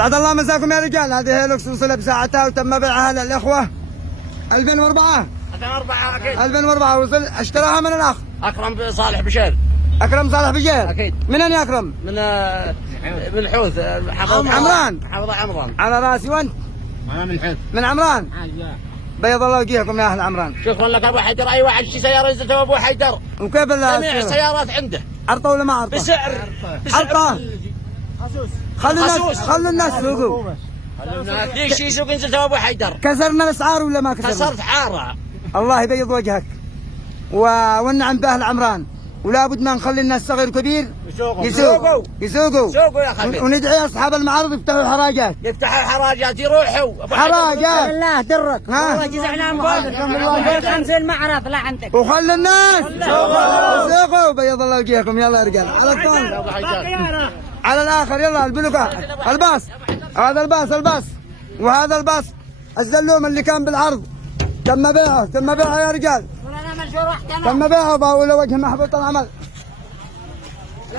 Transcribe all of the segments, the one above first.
اسعد الله مساكم يا رجال. هذه هيلوكس وصلت بساعتها وتم بيعها للاخوه 2004. 2004 اكيد. 2004 وصل. اشتراها من الاخ اكرم صالح بشير. اكرم صالح بشير اكيد. من اين يا اكرم؟ من الحوث. عمران. حافظ عمران. على راسي. وانت؟ انا من الحوث. من عمران. بيض الله وجيهكم يا اهل عمران. شكرا لك ابو حيدر. اي واحد يشتري سياره ينزل ابو حيدر. وكيف جميع السيارات عنده. عرطه ولا ما عرطه؟ بسعر عرطه. خلوا الناس يسوقوا. ليش يسوق ينزل ابو حيدر؟ كسرنا الاسعار ولا ما كسرنا؟ كسرت حاره. الله يبيض وجهك والنعم باهل عمران. ولا بد ما نخلي الناس صغير وكبير يسوقوا يا اخي. وندعي اصحاب المعارض يفتحوا حراجات. يفتحوا حراجات يروحوا حراجات. الله درك والله جزعنا من 50 معرض لا عندك. وخلوا الناس يسوقوا. بيض الله وجهكم. يلا يا رجال على الطن على الاخر. يلا البلوكه الباص. هذا الباص وهذا الباص الزلوم اللي كان بالعرض تم بيعه يا رجال. تم بيعه ولا وجه محبوط العمل.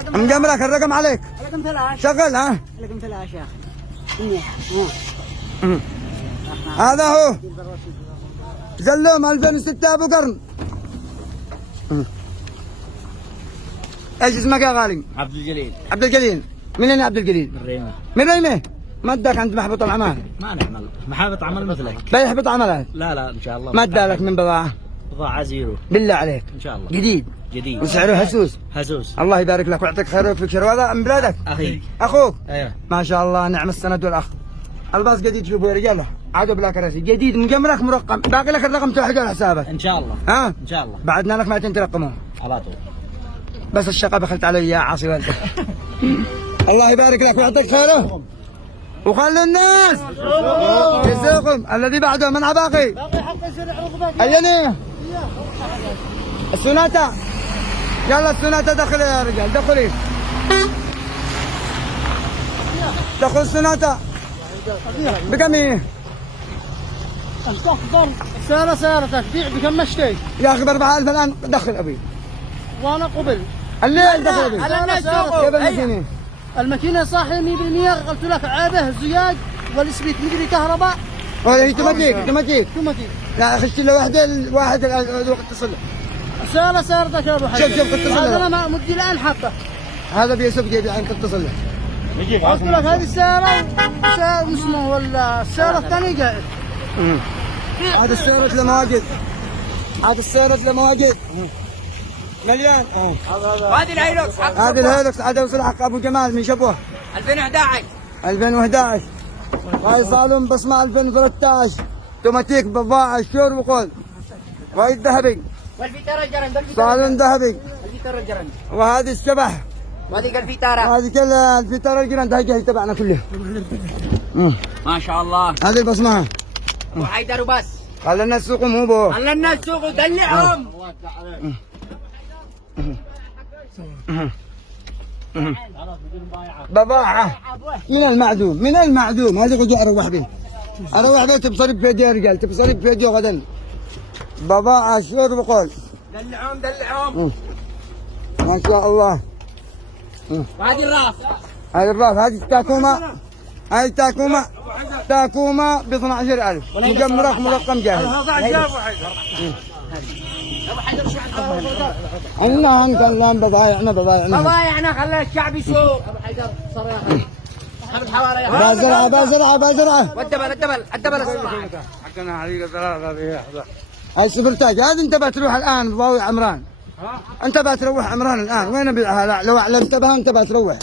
مجملك الرقم عليك. رقم 3 شغل. ها رقم 3 يا اخي. هذا هو زلوم 2006 ابو قرن. ايش اسمك يا غالي؟ عبد الجليل. عبد الجليل. من اين عبد الجليل؟ من ريمه. ما اداك عند محبط العمل؟ ما نعمل محابط عمل مثلك. بيحبط عملك؟ لا ان شاء الله. ما ادالك من بضاعه؟ بضاعه زيرو بالله عليك. ان شاء الله. جديد جديد وسعره هسوس. الله يبارك لك ويعطيك خير ويوفقك شر. هذا من بلادك؟ اخوك. ايوه ما شاء الله نعم السند والاخ. الباص جديد. شوفوا يا رجال عادوا بلا كراسي جديد مجمرك مرقم. باقي لك الرقم توحده على حسابك ان شاء الله. ها ان شاء الله. بعدنا لك 200 ترقمه على طول. بس الشقه بخلت علي يا عاصي والدك. الله يبارك لك ويعطيك خيره. وخلوا الناس يسوقهم. الذي بعده من عباقي الينيه السوناتا. يلا السوناتا دخل يا رجال. دخلي دخل السوناتا. بكم هي؟ سيارتك تبيع بكم مشتي؟ يا اخي ب 4000 الان. دخل ابي وانا قبل الليل. دخل ابي. كيف الماكينه؟ الماكينه صاحيه 100%. قلت لك عيبه زجاج والسبيت مدري كهرباء. هي توماتيك. لا خشت له واحد الوقت اتصل. سيارتك يا ابو حي. شوف اتصل له. هذا انا مدي الان حقه. هذا بيسوق جيبي عين اتصل له. قلت لك هذه السياره اسمه ولا السياره الثانيه قاعد. هذا السيارة لمواجد. مليان. وهذه الهيلوكس. هذه الهيلوكس عاد وصل حق ابو جمال من شبوه 2011. هاي صالون بصمه 2013. توماتيك بضاعه شور وقول. وهي الذهبي. صالون ذهبي. وهذه الشبح. وهذه الفيتارة. هذه كلها الفيتارة الجراند. هاي تبعنا كله. ما شاء الله. هذه البصمه. وحيدر وبس. خلى الناس يسوقوا مو بو. خلى الناس يسوقوا دلعهم. بضاعة من المعدوم. هذه قد اروح به تبصري بفيديو يا رجال. تبصري بفيديو غدا. بضاعة شور بقول. دلعهم. ما شاء الله. وهذه الراف. هذه تاكوما ب 12000. مجمرك مرقم جاهز. الله بضايعنا خلى الشعب يسوق. ابو حيدر صراحه بازرعه والدبل حقنا حقيقه ثلاثه. هاي سوبرتاج. هذه انت بتروح الان بضاوي عمران. انت بتروح عمران الان. وين ابيعها؟ لا لو علمتها انت بتروح.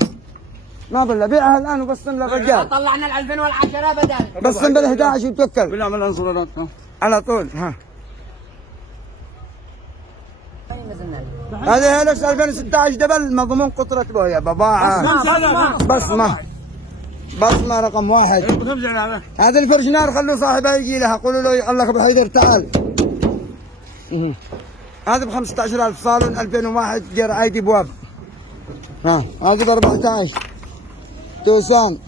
ما بالله بيعها الان وبصم للرجال. طلعنا ال 2010 بدل. بصم بال 11 وتوكل. بنعمل انصرانات على طول. ها هذه هيلوكس 2016 دبل مضمون قطرة بويا. بضاعة بصمة رقم 1. هذا الفرشنار خلوا صاحبها يجي لها. قولوا له قال لك ابو حيدر تعال. هذا ب 15000. صالون 2001 جير عادي بواب. هذه ب 14 توسان.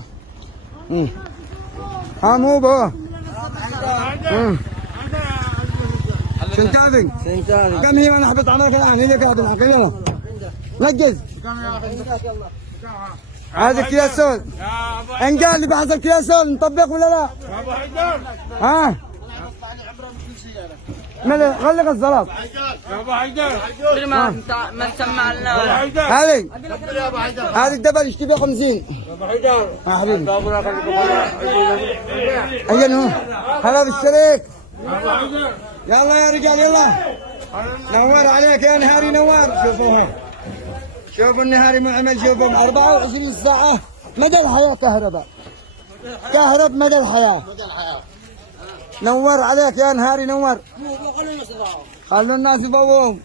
مو بو. سنتافي. كم هي وانا احبط عمرك الان؟ هي قاعد العقيله. نقز. هذا كياسون. انقال لي بعض الكياسون نطبق ولا لا؟ ابو حيدر ها؟ ماذا غلق الزلط. يا ابو حيدر ما تسمع لنا ابو حيدر هذه يا ابو حيدر هذه الدبل يشتري ب 50. ابو حيدر حبيبي اجل هو هلا بالشريك. يلا يا رجال يلا نور عليك يا نهاري نور. شوفوها شوفوا النهاري معمل. شوفوا 24 ساعة مدى الحياة كهرباء. كهرب مدى الحياة. نور عليك يا نهاري نور. خلوا الناس يبوهم.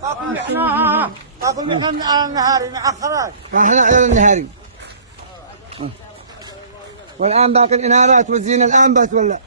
اقول لك النهاري معخرات. احنا على النهاري. والآن باقي الإنارات والزينة الآن بس ولا